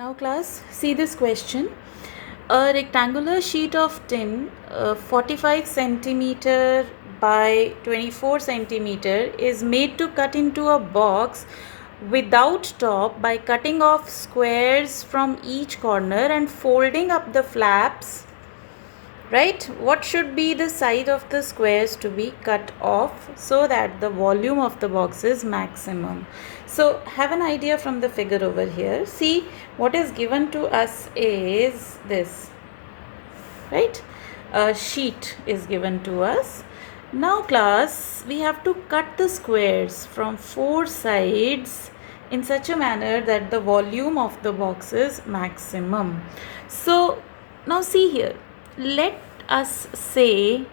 Now class, see this question. A rectangular sheet of tin 45 centimeter by 24 centimeter is made to cut into a box without top by cutting off squares from each corner and folding up the flaps, right? What should be the size of the squares to be cut off so that the volume of the box is maximum? So have an idea from the figure over here. See, what is given to us is this, right? A sheet is given to us. Now class, we have to cut the squares from four sides in such a manner that the volume of the box is maximum. So now see here, let us say,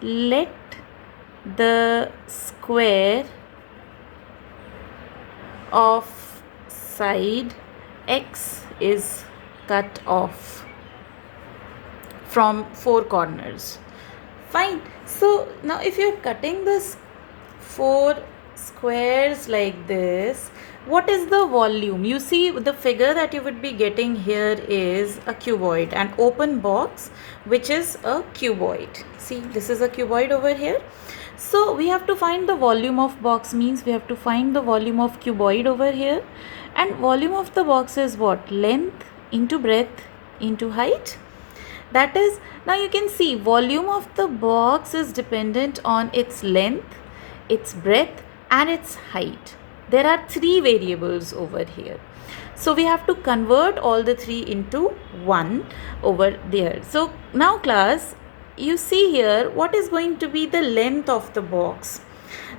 let the square of side x is cut off from four corners. Fine. So now if you're cutting this four squares like this, what is the volume? You see, the figure that you would be getting here is a cuboid, an open box which is a cuboid. See, this is a cuboid over here. So we have to find the volume of box, means we have to find the volume of cuboid over here, and volume of the box is what? Length into breadth into height. That is, now you can see volume of the box is dependent on its length, its breadth and its height. There are three variables over here. So we have to convert all the three into one over there. So now class, you see here what is going to be the length of the box.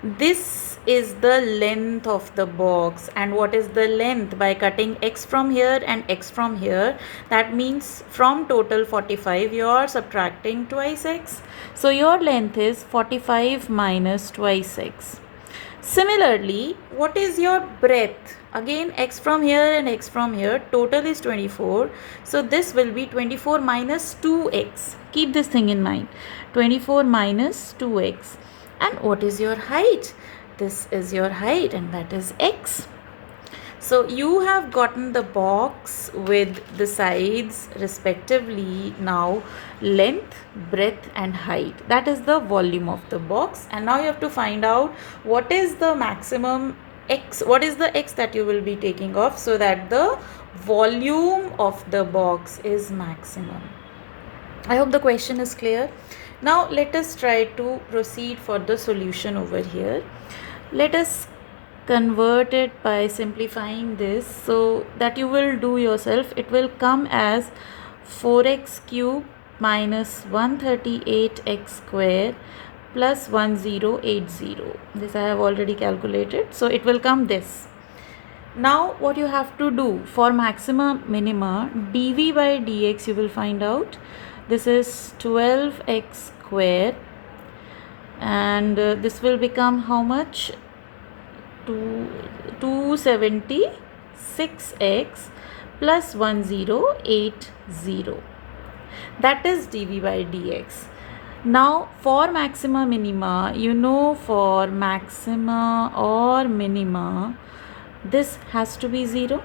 This is the length of the box, and what is the length? By cutting x from here and x from here, that means from total 45 you are subtracting twice x. So your length is 45 minus twice x. Similarly, what is your breadth? Again, x from here and x from here, total is 24. So this will be 24 minus 2x. Keep this thing in mind. 24 minus 2x. And what is your height? This is your height, and that is x. So you have gotten the box with the sides respectively now length, breadth and height. That is the volume of the box. And now you have to find out what is the maximum x, what is the x that you will be taking off so that the volume of the box is maximum. I hope the question is clear. Now let us try to proceed for the solution over here. Let us convert it by simplifying this so that you will do yourself. It will come as 4x cube minus 138x square plus 1080. This I have already calculated. So it will come this. Now what you have to do for maxima minima, dv by dx you will find out. This is 12x square, and this will become how much? 276x plus 1080. That is dv by dx. Now for maxima minima, you know, for maxima or minima, this has to be 0,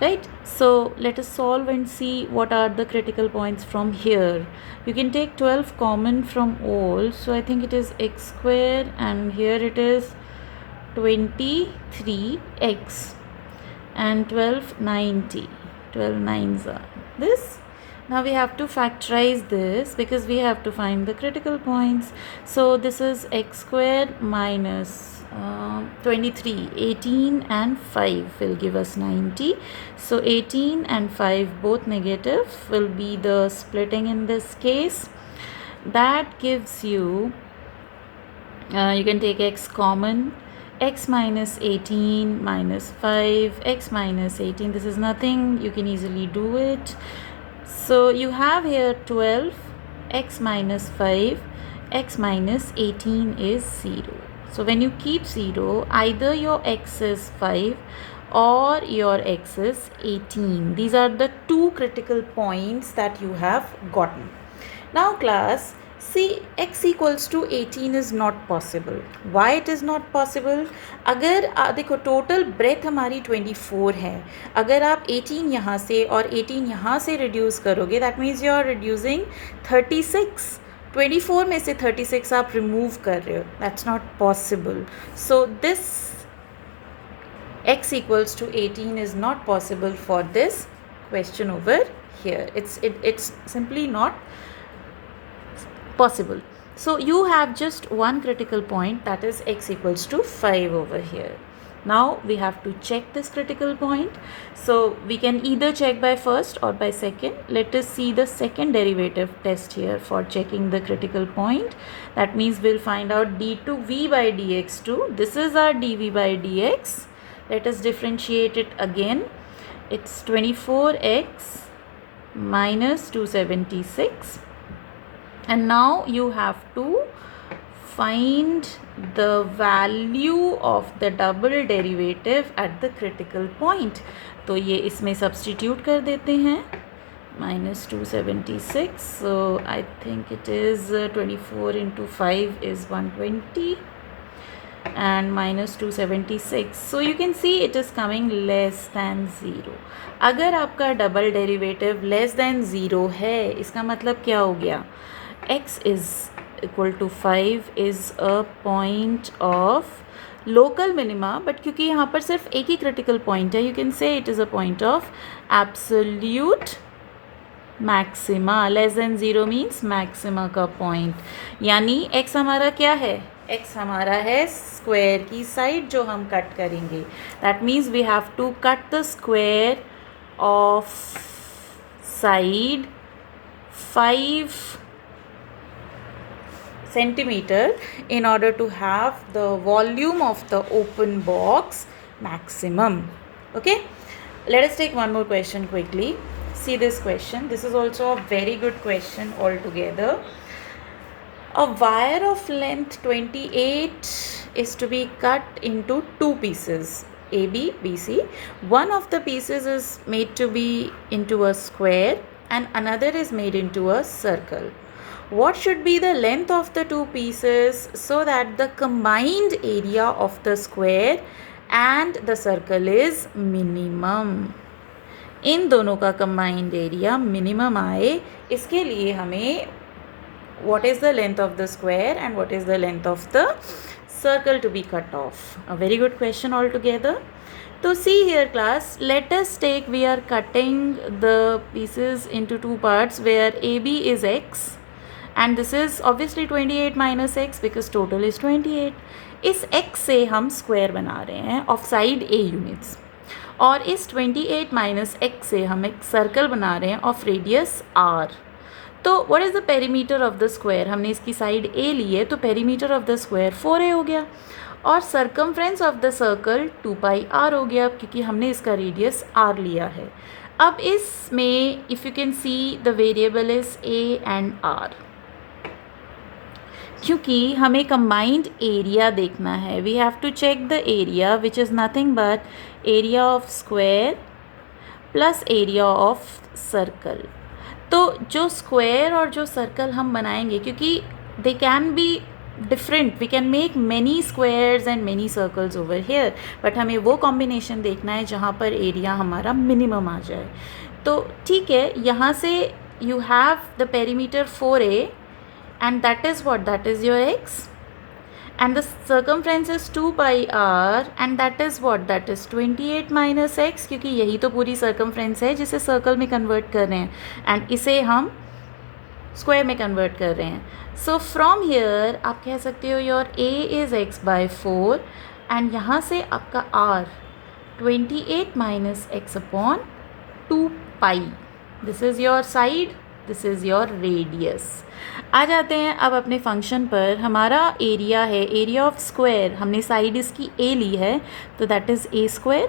right? So let us solve and see what are the critical points from here. You can take 12 common from all, so I think it is x square, and here it is 23x, and 12 90, 12 nines are this. Now we have to factorize this because we have to find the critical points. So this is x square minus 23, 18 and 5 will give us 90. So 18 and 5 both negative will be the splitting in this case. That gives you, you can take x common, x minus 18 minus 5, x minus 18, this is nothing, you can easily do it. So you have here 12, x minus 5, x minus 18 is 0. So when you keep 0, either your x is 5 or your x is 18. These are the two critical points that you have gotten. Now class, See, x equals to 18 is not possible. Why it is not possible? अगर देखो total breath हमारी 24 है, अगर आप 18 यहाँ से और 18 यहाँ से रिड्यूस करोगे, that means you are reducing 36. 24 में से 36 आप रिमूव कर रहे हो, that's not possible. So this x equals to 18 is not possible for this question over here. It's simply not possible. So you have just one critical point, that is x equals to 5 over here. Now we have to check this critical point. So we can either check by first or by second. Let us see the second derivative test here for checking the critical point. That means we'll find out d2v by dx2. This is our dv by dx. Let us differentiate it again. It's 24x minus 276. And now you have to find the value of the double derivative at the critical point. तो ये इसमें substitute कर देते हैं. Minus 276. So I think it is 24 into 5 is 120. And minus 276. So you can see it is coming less than 0. अगर आपका double derivative less than 0 है, इसका मतलब क्या हो गया? x is equal to 5 is a point of local minima, but क्योंकि यहाँ पर सिर्फ एक ही critical point है, you can say it is a point of absolute maxima. Less than 0 means maxima का point. यानी x हमारा क्या है? x हमारा है स्क्वायर की साइड जो हम कट करेंगे. That means we have to cut the square of side 5 centimeter in order to have the volume of the open box maximum. Okay, let us take one more question quickly. See this question. This is also a very good question altogether. A wire of length 28 is to be cut into two pieces, AB, BC. One of the pieces is made to be into a square and another is made into a circle. What should be the length of the two pieces so that the combined area of the square and the circle is minimum? इन दोनों का combined area minimum आए, इसके लिए हमें what is the length of the square and what is the length of the circle to be cut off? A very good question altogether. So see here class, let us take, we are cutting the pieces into two parts where AB is x and this is obviously 28 minus x because total is 28. इस x से हम स्क्वायर बना रहे हैं of side a units और इस 28 minus x से हम एक सर्कल बना रहे हैं ऑफ रेडियस r. तो what is the perimeter of the square? हमने इसकी साइड a ली है तो perimeter of the square 4a हो गया और circumference of the circle 2πr हो गया क्योंकि हमने इसका रेडियस r लिया है. अब इसमें if you can see the variable is a and r. क्योंकि हमें कंबाइंड एरिया देखना है, we have to check the area which is nothing but area of square plus area of circle. तो जो स्क्वायर और जो सर्कल हम बनाएंगे, क्योंकि they can be different, we can make many squares and many circles over here, but हमें वो कॉम्बिनेशन देखना है जहाँ पर एरिया हमारा मिनिमम आ जाए. तो ठीक है, यहाँ से you have the perimeter 4a and that is what? That is your x and the circumference is 2πr and that is what? That is 28 minus x क्योंकि यही तो पूरी circumference है जिसे सर्कल में कन्वर्ट कर रहे हैं एंड इसे हम स्क्वायर में कन्वर्ट कर रहे हैं. सो फ्रॉम हियर आप कह सकते हो your a is x by 4 and यहाँ से आपका r 28 minus x upon 2π. This is your side, this is your radius. आ जाते हैं अब अपने फंक्शन पर. हमारा एरिया है एरिया ऑफ स्क्वायर, हमने साइड इसकी a ली है तो that is a square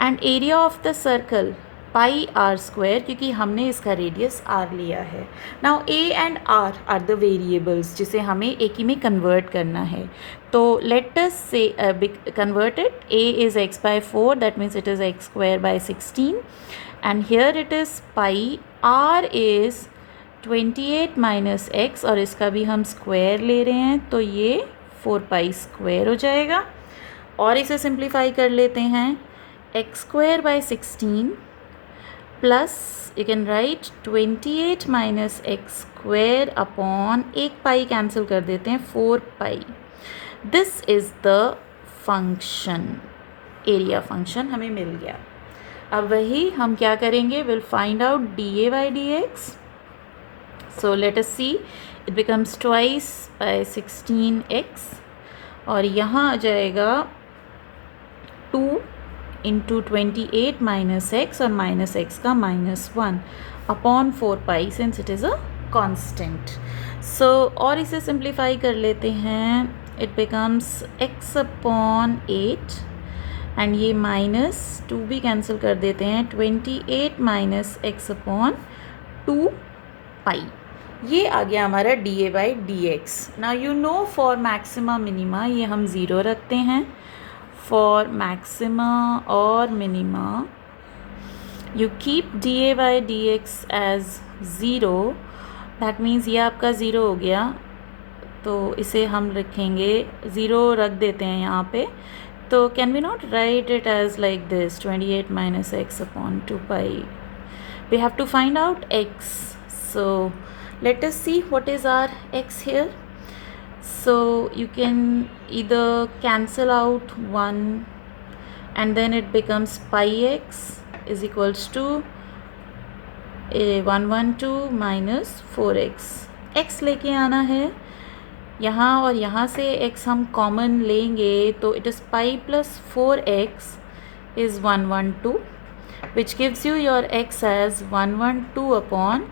and area of the circle pi r square क्योंकि हमने इसका रेडियस r लिया है. Now a and r are the variables जिसे हमें एक ही में कन्वर्ट करना है. तो लेट अस से convert it. a is x by 4 that means it is x² by 16 and here it is pi. r is 28 minus x और इसका भी हम स्क्वायर ले रहे हैं तो ये 4 पाई स्क्वायर हो जाएगा। और इसे सिंप्लीफाई कर लेते हैं, x square by 16 plus you can write 28 minus x square upon एक पाई कैंसिल कर देते हैं 4 pi. This is the function, area function हमें मिल गया। अब वही हम क्या करेंगे, will find out d A by D x. So let us see, it becomes twice by 16x और यहाँ आ जाएगा 2 इंटू 28 माइनस एक्स और माइनस एक्स का -1 अपॉन 4 pi since it is a constant. So और इसे सिंप्लीफाई कर लेते हैं, it becomes x upon 8 and ये -2 भी कैंसिल कर देते हैं, 28 माइनस एक्स अपॉन 2 पाई। ये आ गया हमारा D A by D X. Now you know for maxima minima ये हम ज़ीरो रखते हैं। फॉर मैक्सिमा और minima you keep D A by D X as zero, that means ये आपका ज़ीरो हो गया तो इसे हम रखेंगे, ज़ीरो रख देते हैं यहाँ पे। तो can we not write it as like this 28 minus X upon 2 pi. We have to find out X, so let us see what is our x here. So you can either cancel out 1 and then it becomes pi x is equals to 112 minus 4x. x लेके आना है यहाँ और यहाँ से x हम कॉमन लेंगे तो it is pi plus 4x is 112 which gives you your x as 112 upon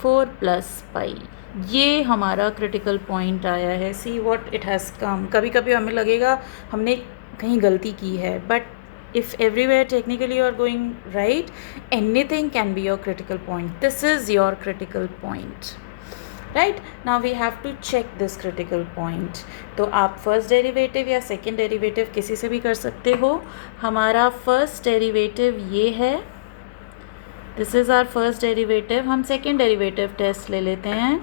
4 plus pi. ये हमारा क्रिटिकल पॉइंट आया है। See what it has come. कभी कभी हमें लगेगा हमने कहीं गलती की है, but if everywhere technically you are going right, anything can be your critical point. This is your critical point, right. Now we have to check this critical point. तो आप फर्स्ट डेरिवेटिव या सेकेंड डेरिवेटिव किसी से भी कर सकते हो। हमारा फर्स्ट डेरिवेटिव ये है, this is our first derivative. हम सेकेंड डेरिवेटिव टेस्ट ले लेते हैं,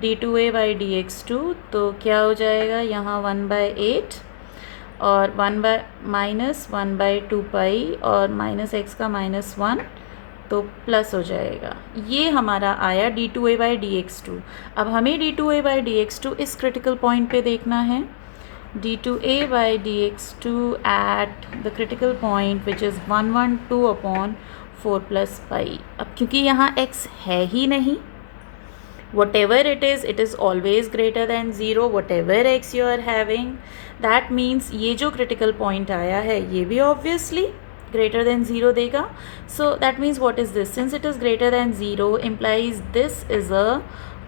d2a by D X to. तो क्या हो जाएगा यहाँ 1/8 और 1/-1/2 पाई और माइनस एक्स का -1 तो प्लस हो जाएगा। ये हमारा आया d2a by D X to. अब हमें d2a by D X two इस क्रिटिकल पॉइंट पे देखना है, d2a by D X two at the critical point which is 112 upon 4 plus pi. अब क्योंकि यहाँ x है ही नहीं, what it is always greater than zero, what X you are having, that means ये जो critical point आया है ये भी ऑब्वियसली ग्रेटर दैन ज़ीरो देगा। So that means what is this, since it is greater than zero implies this is a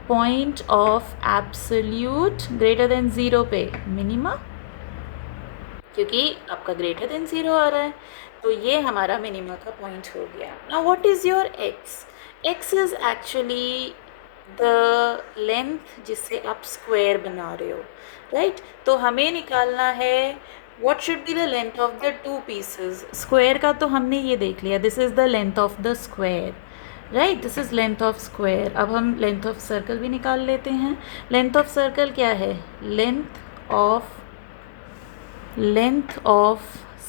point of absolute greater than zero पे मिनिमा, क्योंकि आपका ग्रेटर दैन ज़ीरो आ रहा है तो ये हमारा मिनिमा का पॉइंट हो गया। Now what is your x? X is actually the length जिससे आप स्क्वायर बना रहे हो, राइट। तो हमें निकालना है what should be the length of the two pieces. Square का तो हमने ये देख लिया, this is the length of the square, right, this is length of square. अब हम लेंथ ऑफ सर्कल भी निकाल लेते हैं। लेंथ ऑफ सर्कल क्या है, लेंथ ऑफ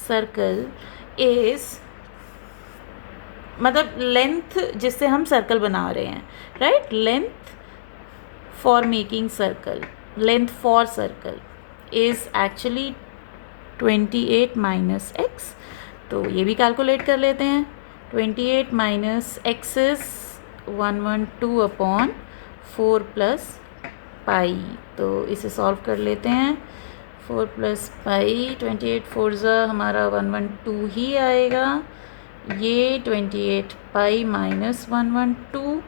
सर्कल इज़ मतलब लेंथ जिससे हम सर्कल बना रहे हैं, right. Length for making circle, length for circle is actually 28 minus x. तो ये भी कैलकुलेट कर लेते हैं, 28 minus x is 112 upon 4 plus पाई। तो इसे सॉल्व कर लेते हैं, 4 प्लस पाई, 28 4 हमारा 112 ही आएगा। ये 28 पाई माइनस 112,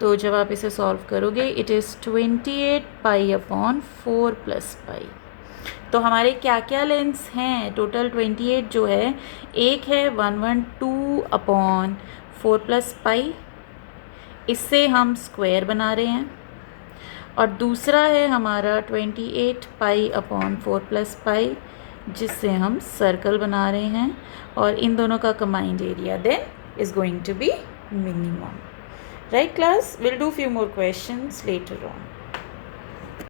तो जब आप इसे सॉल्व करोगे it is 28 pi upon 4 plus पाई। तो हमारे क्या क्या लेंथ्स हैं, टोटल 28 जो है, एक है 112 अपॉन 4 प्लस पाई, इससे हम स्क्वायर बना रहे हैं, और दूसरा है हमारा 28 पाई अपॉन 4 प्लस पाई जिससे हम सर्कल बना रहे हैं, और इन दोनों का combined area then is going to be minimum, Right, class? We'll do few more questions later on.